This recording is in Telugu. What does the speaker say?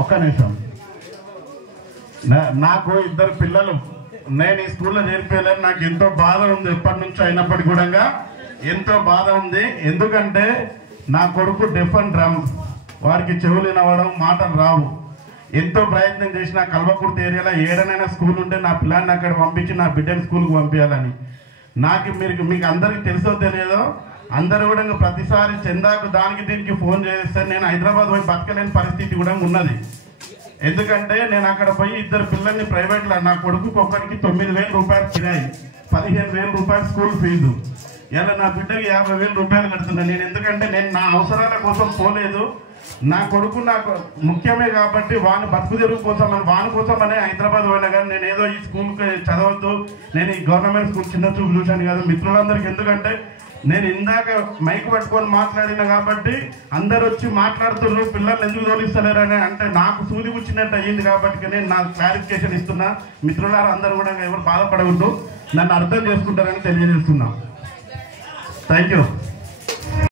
ఒక్క నిమిషం. నాకు ఇద్దరు పిల్లలు, నేను ఈ స్కూల్లో చేర్పేయలేను. నాకు ఎంతో బాధ ఉంది, ఎప్పటి నుంచో అయినప్పటికీ కూడా ఎంతో బాధ ఉంది. ఎందుకంటే నా కొడుకు డెఫ్ అండ్ డ్రమ్, వారికి చెవులు వినవడం, మాటలు రావు. ఎంతో ప్రయత్నం చేసిన కల్వకుర్తి ఏరియాలో ఏడనైనా స్కూల్ ఉంటే నా పిల్లాన్ని అక్కడ పంపించి నా బిడ్డని స్కూల్కి పంపించాలని. మీకు అందరికీ తెలుసో తెలియదో, అందరూ కూడా ప్రతిసారి చందాకు దానికి దీనికి ఫోన్ చేస్తే నేను హైదరాబాద్ పోయి బతకలేని పరిస్థితి కూడా ఉన్నది. ఎందుకంటే నేను అక్కడ పోయి ఇద్దరు పిల్లల్ని ప్రైవేట్లో, నా కొడుకు ఒక్కరికి 9,000 రూపాయలు కిరాయి, 15,000 రూపాయలు స్కూల్ ఫీజు, ఇలా నా బిడ్డకి 50,000 రూపాయలు కడుతున్నాను నేను. ఎందుకంటే నేను నా అవసరాల కోసం పోలేదు, నా కొడుకు నాకు ముఖ్యమే కాబట్టి వాని బతుకు తెరుగు కోసం వాని కోసం అనే హైదరాబాద్ పోయినా. కానీ నేను ఏదో ఈ స్కూల్కి చదవద్దు, నేను ఈ గవర్నమెంట్ స్కూల్ చిన్న చూపు చూశాను కాదు మిత్రులందరికీ. ఎందుకంటే నేను ఇందాక మైక్ పట్టుకొని మాట్లాడిన కాబట్టి అందరు వచ్చి మాట్లాడుతున్నారు, పిల్లలు ఎందుకు తోలిస్తలేరని. అంటే నాకు సూది కూర్చున్నట్టు అయ్యింది కాబట్టి నేను నా క్లారిఫికేషన్ ఇస్తున్నా. మిత్రులారా అందరూ కూడా ఎవరు బాధపడవద్దు, నన్ను అర్థం చేసుకుంటారని తెలియజేస్తున్నా. Thank you.